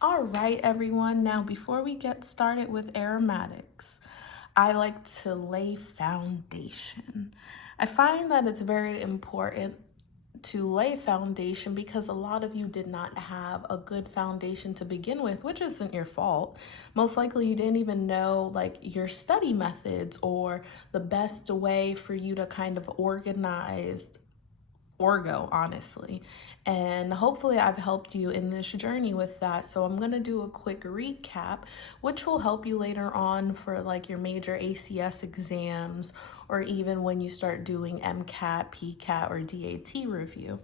All right, everyone. Now, before we get started with aromatics, I like to lay foundation. I find that it's very important to lay foundation because a lot of you did not have a good foundation to begin with, which isn't your fault. Most likely you didn't even know like your study methods or the best way for you to kind of organize orgo, honestly. And hopefully I've helped you in this journey with that. So I'm going to do a quick recap, which will help you later on for like your major ACS exams, or even when you start doing MCAT, PCAT, or DAT review.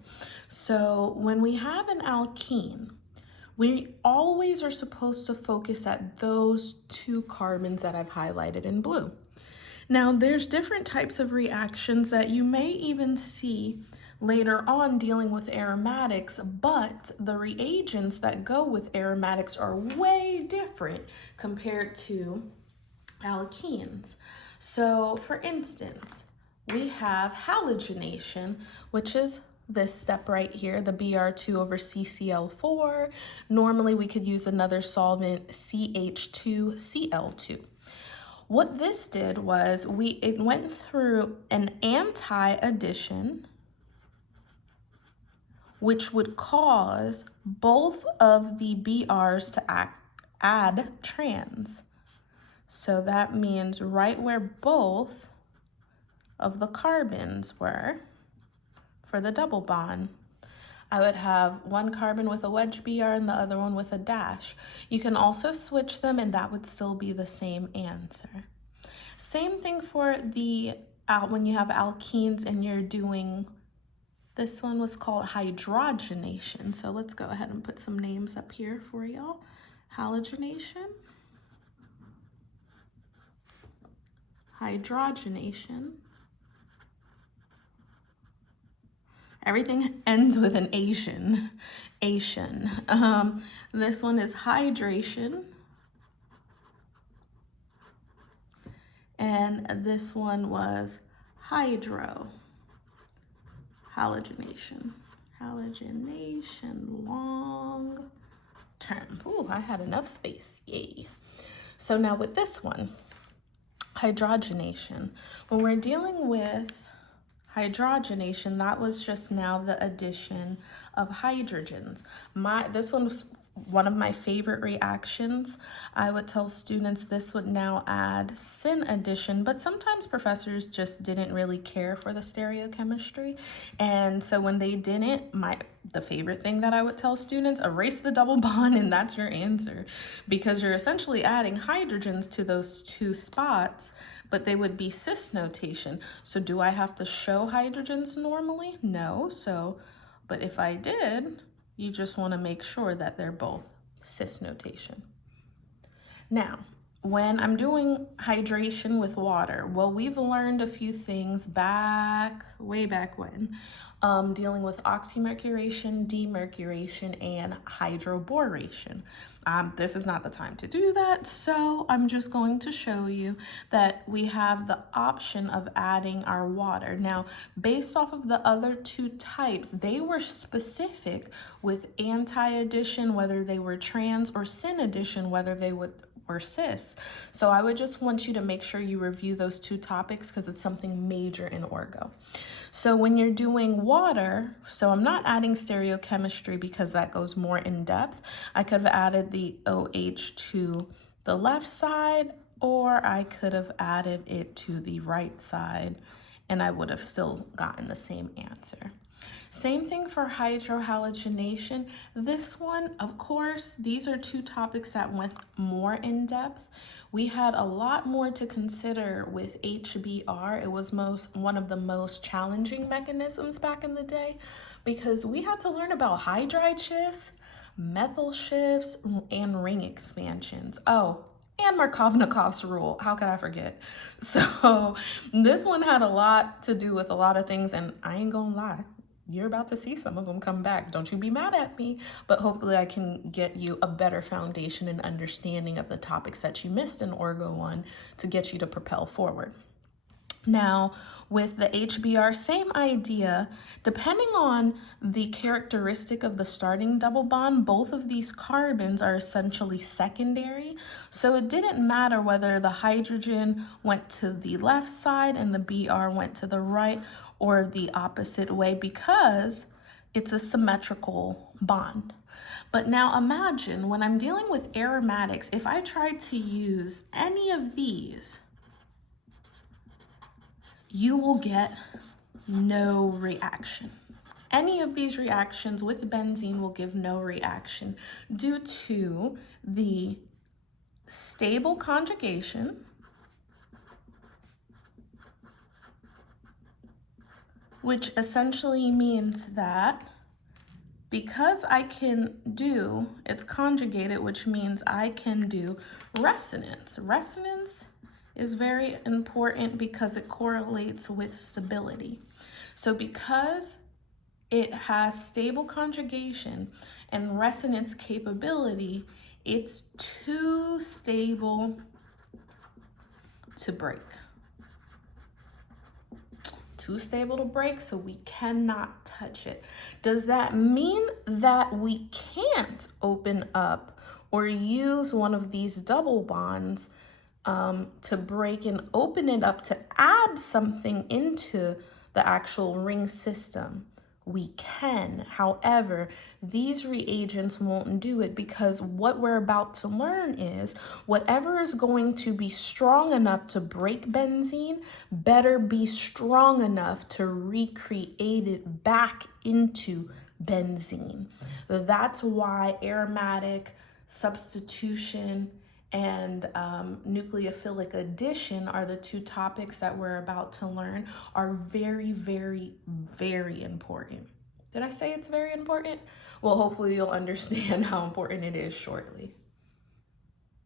So when we have an alkene, we always are supposed to focus at those two carbons that I've highlighted in blue. Now, there's different types of reactions that you may even see later on dealing with aromatics, but the reagents that go with aromatics are way different compared to alkenes. So, for instance, we have halogenation, which is this step right here, the Br2 over CCl4. Normally, we could use another solvent, CH2Cl2. What this did was it went through an anti-addition, which would cause both of the BRs to add trans. So that means right where both of the carbons were for the double bond, I would have one carbon with a wedge BR and the other one with a dash. You can also switch them and that would still be the same answer. Same thing for the when you have alkenes and you're doing, this one was called hydrogenation. So let's go ahead and put some names up here for y'all. Halogenation, hydrogenation. Everything ends with an Asian. This one is hydration. And this one was halogenation. Halogenation, long term. Ooh, I had enough space, yay. So now with this one, hydrogenation. When we're dealing with hydrogenation, that was just now the addition of hydrogens. This one was one of my favorite reactions. I would tell students this would now add syn addition, but sometimes professors just didn't really care for the stereochemistry. And so when they didn't, the favorite thing that I would tell students, erase the double bond and that's your answer, because you're essentially adding hydrogens to those two spots, but they would be cis notation. So do I have to show hydrogens normally? No. But if I did, you just want to make sure that they're both cis notation. Now, when I'm doing hydration with water, well, we've learned a few things way back when, dealing with oxymercuration, demercuration, and hydroboration. This is not the time to do that, so I'm just going to show you that we have the option of adding our water. Now, based off of the other two types, they were specific with anti-addition, whether they were trans, or syn addition, whether they were cis. So I would just want you to make sure you review those two topics because it's something major in orgo. So when you're doing water, so I'm not adding stereochemistry because that goes more in depth. I could have added the OH to the left side, or I could have added it to the right side, and I would have still gotten the same answer. Same thing for hydrohalogenation. This one, of course, these are two topics that went more in depth. We had a lot more to consider with HBr. It was one of the most challenging mechanisms back in the day because we had to learn about hydride shifts, methyl shifts, and ring expansions. Oh, and Markovnikov's rule. How could I forget? So this one had a lot to do with a lot of things, and I ain't gonna lie, you're about to see some of them come back. Don't you be mad at me, but hopefully I can get you a better foundation and understanding of the topics that you missed in Orgo 1 to get you to propel forward. Now, with the HBr, same idea. Depending on the characteristic of the starting double bond, both of these carbons are essentially secondary. So it didn't matter whether the hydrogen went to the left side and the Br went to the right or the opposite way, because it's a symmetrical bond. But now imagine when I'm dealing with aromatics, if I try to use any of these, you will get no reaction. Any of these reactions with benzene will give no reaction due to the stable conjugation, which essentially means that because I can do, it's conjugated, which means I can do resonance. Resonance is very important because it correlates with stability. So because it has stable conjugation and resonance capability, it's too stable to break. Too stable to break, so we cannot touch it. Does that mean that we can't open up or use one of these double bonds to break and open it up to add something into the actual ring system? We can. However, these reagents won't do it, because what we're about to learn is whatever is going to be strong enough to break benzene better be strong enough to recreate it back into benzene. That's why aromatic substitution and nucleophilic addition are the two topics that we're about to learn, are very, very, very important. Did I say it's very important? Well, hopefully you'll understand how important it is shortly.